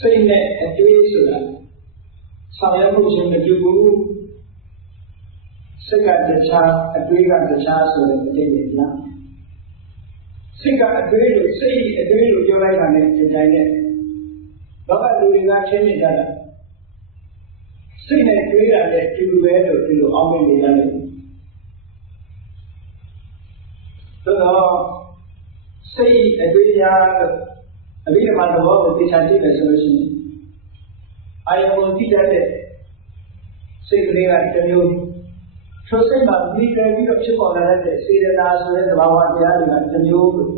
စိတ်နဲ့အတွေးဆိုတာဆောင်ရွက်မှုချင်းမတူဘူးစိတ်ကတခြားအတွေးကတခြားဆိုတဲ့အတိတ်ပဲလားစိတ်ကအတွေးလို့စိတ်အတွေးလို့ပြောလိုက်တာနဲ့ဒီတိုင်းနဲ့လောကလူတွေကချင်းနေကြတာစိတ်နဲ့တွေးတာနဲ့တူပဲလို့ဒီလိုအောင်းမိနေရတယ်သို့တော့စိတ်အတွေးရလို့ အဘိဓမ္မာသဘောကိုသိချင်ကြည့်မယ်ဆိုလို့ရှိရင်အာယုံကိုသိတတ်တဲ့စိတ်ကလေးကတစ်မျိုးထိုစိတ်မှာပြီးတယ်ပြီးတော့ဖြစ်ပေါ်လာတဲ့စေတနာဆိုတဲ့သဘာဝတရားတွေကတစ်မျိုးလို့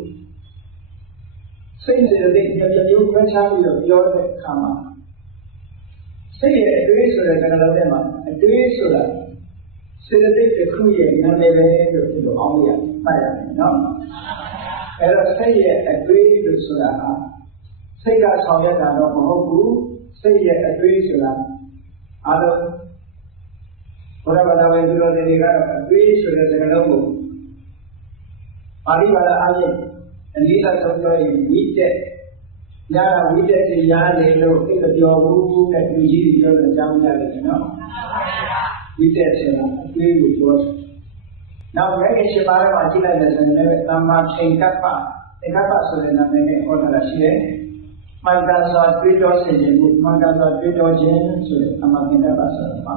စိတ်စေတသိက်တစ်မျိုးခွဲခြားပြီးတော့ပြောတဲ့အခါမှာစိတ်ရဲ့အတွေးဆိုတဲ့ကဏ္ဍလုံးထဲမှာအတွေးဆိုတာစေတသိက်တစ်ခုရဲ့နာမည်ပဲလို့ဒီလိုအောင်ရမှတ်ရမယ်နော်အဲ့တော့စိတ်ရဲ့အတွေးလို့ဆိုတာဟာ စိတ်ကဆောင်ရွက်တာတော့မဟုတ်ဘူးစိတ်ရဲ့အတွေးဆိုတာအားလုံးဘုရားဘာသာဝင်သူတော်တွေကတော့အတွေးဆိုတဲ့စကားလုံးကိုပါဠိဘာသာအားဖြင့်အနည်းဆုံးပြောရင်ဝိတက်ရတာဝိတက်တရားနေလို့အိပ်ပြောဘူးတဲ့လူကြီးတွေပြောတဲ့အကြောင်းရတယ်နော်ဝိတက်ဆိုတာအတွေးကိုပြောတယ်နောက်မဲ့ရှင်ပါးမှာကြည့်လိုက်တဲ့ဆိုရင်လည်းသမ္မာထိန်ကပ္ပသင်္ကပ္ပဆိုတဲ့နာမည်နဲ့ဟောထားတာရှိတယ် မှန်ကန်စွာတွေးတောဆင်ခြင်မှုမှန်ကန်စွာတွေးတောခြင်းဆိုတဲ့သမ္မာသင်္ကပ္ပဆိုတာပါ